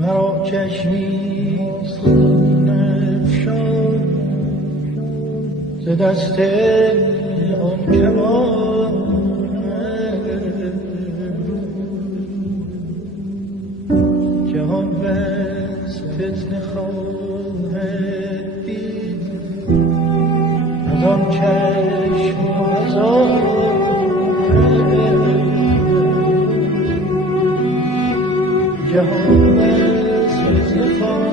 مرا چشمیست نفشان ز دست آن کمان جهان بس فتنه خواهد دید از آن چشم و از آن جهان بس فتنه خواهد